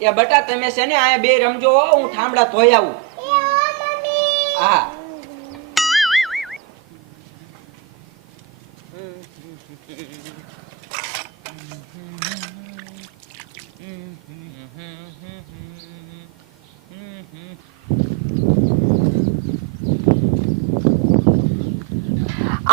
એ બટા તમે છે ને અહીંયા બે રમજો હો ઠામડા ધોઈ આવું. હા.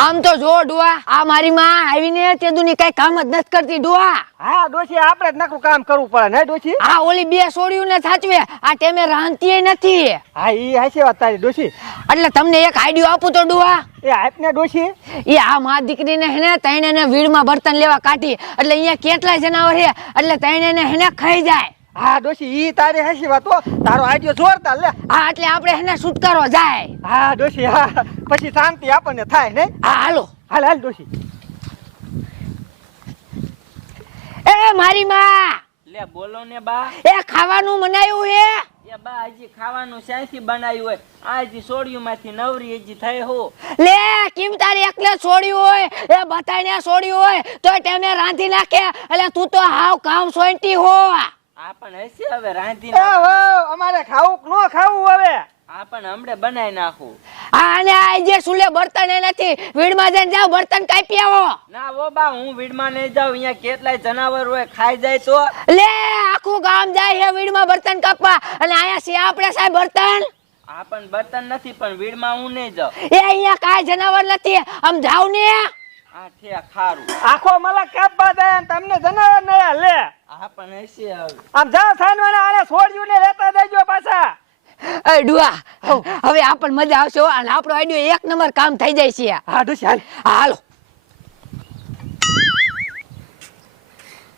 આમ તો જો ડુઆ આ મારી માં આવીને તે દુની કઈ કામ જ નથી કરતી ડુઆ. હા ડોશી આપણે જ નકરું કામ કરવું પડે ને ડોશી? આ ઓલી બે સોડિયું ને સાચવે આ ટેમે રાંધતી નથી. હા ઈ હાચી વાત તારી ડોશી. એટલે તમને એક આઈડિયો આપું તો ડુઆ. એ આપને ડોશી? એ આ મા દીકરીને હેને તૈણે ને વીડમાં બર્તન લેવા કાઢી એટલે અહીંયા કેટલા જનાવર છે એટલે તૈણે ને હેને ખાઈ જાય. હા ડોશી ઈ તારે હાચી વાતો તારો આઈડિયો જોરદાર લે. હા એટલે આપણે હેને છુટકારો જાય. હા ડોશી હા. પછી શાંતિ આપણને થાય ને? હા હાલો. હાલ હાલ ડોશી. એ મારી માં. લે બોલો ને બા. એ ખાવાનું મનાયું હે? એ બા હજી ખાવાનું શાંતિ બનાવ્યું હોય. આ હજી સોડિયું માંથી નવરી હજી થઈ હો. લે કેમ તારી એકલે છોડ્યું હોય? એ બતાઈને છોડ્યું હોય તો તેને રાંધી નાખે. એટલે તું તો હાવ કામ સોંટી હો. આ પણ હશે હવે રાંધી અમારે ખાવું ન ખાવું હવે. આ પણ હમણે બનાવી નાખું. અને આ જે સુલે બર્તન એ નથી વીડમાં જઈને જાવ બર્તન કાપી આવો. ના વો બા હું વીડમાં નહીં જાઉં અહીંયા કેટલાય જનાવર હોય ખાઈ જાય તો. લે આખું ગામ જાય હે વીડમાં બર્તન કાપવા અને આયા છે આપણે સાહેબ બર્તન. આ પણ બર્તન નથી પણ વીડમાં હું નહીં જાઉં. એ અહીંયા કાંઈ જનાવર નથી આમ જાવ ને. આખો મલક કાપવા જાય તમને જનાવર ને લે. આ પણ એસી હવે. આમ જા સાનવાના આને છોડ્યું ને લેતા દેજો પાછા. એ ડુઆ હવે આપણ મજા આવશે અને આપણો આઈડિયો એક નંબર કામ થઈ જાય છે. હા ડોશી હાલ. હાલો.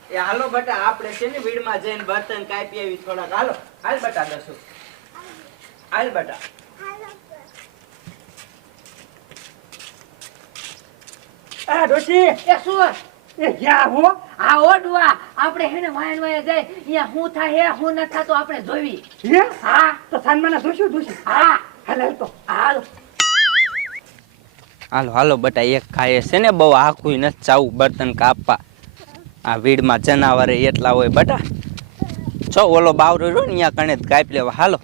એ હાલો બટા આપણે છે ને વીડમાં જઈને બર્તન કાપી આવી થોડાક. હાલો હાલ બટા દસુ. હાલ બટા. આ ડોશી એ શું? એ ગયા હો આ ઓ આપણે હેને વાયન વાય જાય અહીંયા હું થાય હે હું ન થાતો આપણે જોવી હે? હા. તો સાનમાના જોશું ડોશી હા. હાલ હાલ તો. હાલો. હાલો હાલો બટા એક ખાય છે ને બહુ આખું નથી ચાવું બર્તન કાપવા. આ વીડમાં જનાવરે એટલા હોય બટા. છો ઓલો બાવરો રહ્યો ને અહીંયા કણે જ કાપી લેવા. હાલો.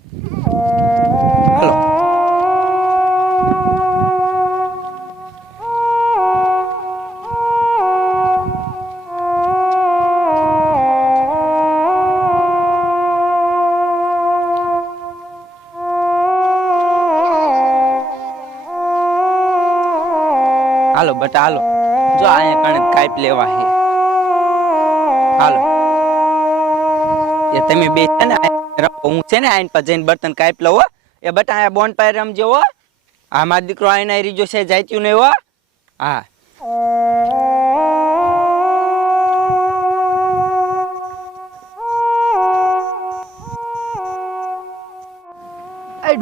હાલો, બટા, હાલો. જો અહીંયા કણે કાપ લેવા હે હાલો. એ તમે બે છે ને હું છે ને આઈન પર જઈને બર્તન કાપ લઉં એ બટા અહીંયા બોન પાય રમજો, હો. આ મારો દીકરો આઈને આવી રીજો છે જાયત્યું નહીં હો. હા.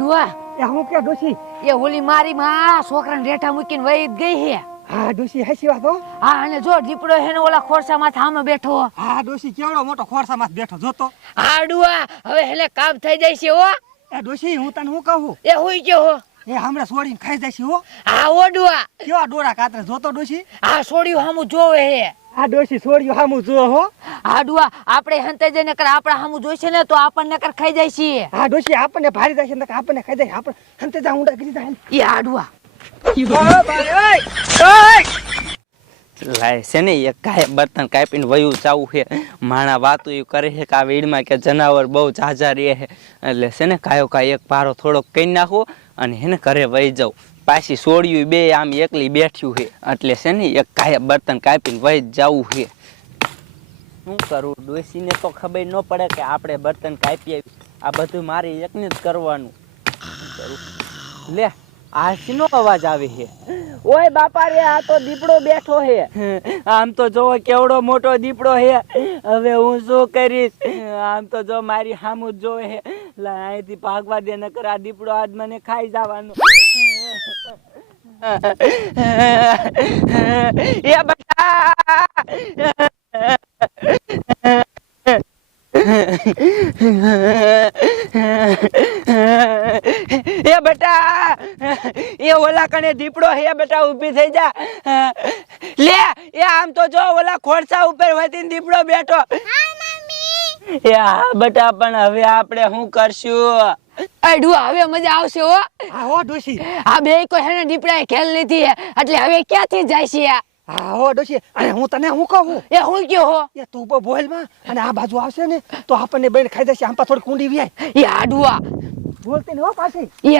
ડુઆ. એ હું કે ડોશી? એ હોલી મારી માં છોકરાને રેઠા મૂકીને વહી ગઈ હે. હા ડોશી હાચી વાત હો. હા અને જો દીપડો હે ને ઓલા ખોરસામાં થામે બેઠો. હા ડોશી કેવડો મોટો ખોરસામાં બેઠો જોતો. હા ડુઆ હવે હેલે કામ થઈ જાય છે હો. એ ડોશી હું તને હું કહું? એ હુઈ ગયો હો. એ હમણાં છોડીને ખાઈ જાય છે હો. હા ઓડુઆ. ડુઆ કેવા ડોરા કાતરે જોતો ડોશી? આ છોડ્યું હામું જોવે હે. આ ડોશી છોડ્યો હામુ જો હો. હા આપણે હંતે જઈને કર આપણા હામુ જોઈશે ને તો આપણને કર ખાઈ જાય છે. હા ડોશી આપણને ભારી જાય છે ને આપણને ખાઈ જાય આપણે હંતે જા ઊંડા ગરી જાય એ હા લાય છે ને એક કાય બર્તન કાપીને વયું ચાવું છે. માણા વાતું એવું કરે છે કે આ વીડમાં કે જનાવર બહુ ઝાઝા રહે છે. એટલે છે ને કાયો કાંઈ એક પારો થોડોક કહી નાખો અને હેને ઘરે વહી જાઉં. પાછી સોડિયું બે આમ એકલી બેઠ્યું છે. એટલે છે ને એક બર્તન કાપીને વહી જવું છે. શું કરું? ડોસીને તો ખબર ન પડે કે આપણે બર્તન કાપીએ. આ બધું મારે એકને જ કરવાનું. લે આ શીનો અવાજ આવે છે? ઓય બાપા રે આ તો દીપડો બેઠો છે. આમ તો જો કેવડો મોટો દીપડો છે. હવે હું શું કરીશ? આમ તો જો મારી સામું જ જોવે છે. લા, અહીંથી ભાગવા દે, નકર આ દીપડો આજ મને ખાઈ જવાનો. એ બટા, એ બેટા, એ ઓલા કણે દીપડો હે બેટા ઊભી થઈ જા. લે, એ આમ તો જો ઓલા ખોરસા ઉપર વતીને દીપડો બેઠો. એ હા બટા પણ હવે આપણે શું કરશું? એ હવે મજા આવશે હો. હા હો ડોશી. આ બે કોઈ હેને દીપડાએ ખેલ લીધી એટલે હવે ક્યાંથી જાય છે આ? હા હો ડોશી. અને હું તને હું કહું? એ હું કયો હો? એ તું પણ બોલમાં અને આ બાજુ આવશે ને તો આપણને બેન ખાઈ જશે. આમ પા થોડી કુંડી વ્યાય. એ આ બોલતી ને હો પાછી. એ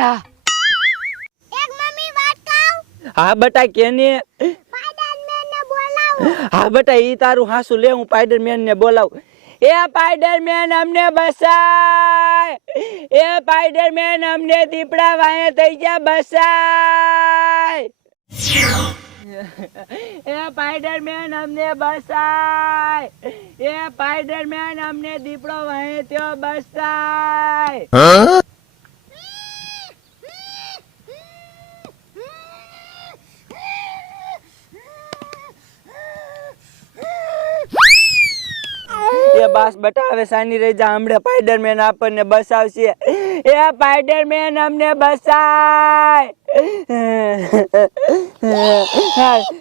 એક મમ્મી વાત કહું? હા બટા કેને? સ્પાઈડરમેન ને બોલાવો. હા બટા ઈ તારું હાસુ લે હું સ્પાઈડરમેન ને બોલાવું. એ સ્પાઈડરમેન અમને બસાય. એ સ્પાઈડરમેન અમને દીપડા વાહે થઈ ગયા બસાય. એ સ્પાઈડરમેન અમને બસાય. એ સ્પાઈડરમેન અમને દીપડો વાહે થયો બસાય. બસ બટાવે સાની રહી જા હમણે સ્પાઈડરમેન આપણને બસાવશે. એ સ્પાઈડરમેન અમને બસાય.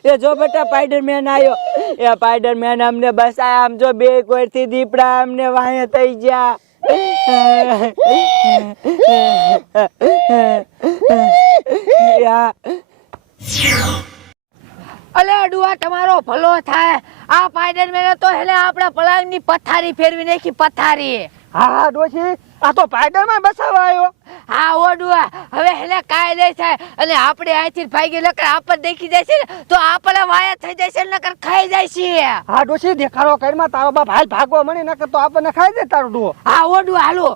એ જો બટા સ્પાઈડરમેન આવ્યો એ સ્પાઈડરમેન અમને બસાય, આમ જો બે કોઈથી દીપડા અમને વાહે થઈ ગયા. અલે અડુઆ, તમારો ભલો થાય. આ સ્પાઈડરમેને તો એટલે આપણા પલંગની પથારી ફેરવી નાખી પથારી. હા ડોશી આ તો પાયડરમાં બસાવા આવ્યો. હા ઓડુઆ ડુઆ. હવે હેલે કાયદે છે અને આપણે અહીંથી ભાગી નકર આપણ દેખી જાય છે ને તો આપણે વાયા થઈ જાય છે નકર ખાઈ જાય છે. હા ડોશી દેખાડો કરમાં તારો બાપ હાલ ભાગવા મળી નકર તો આપણને ખાઈ દે તારો ડુઓ હા ઓડુઆ હાલો.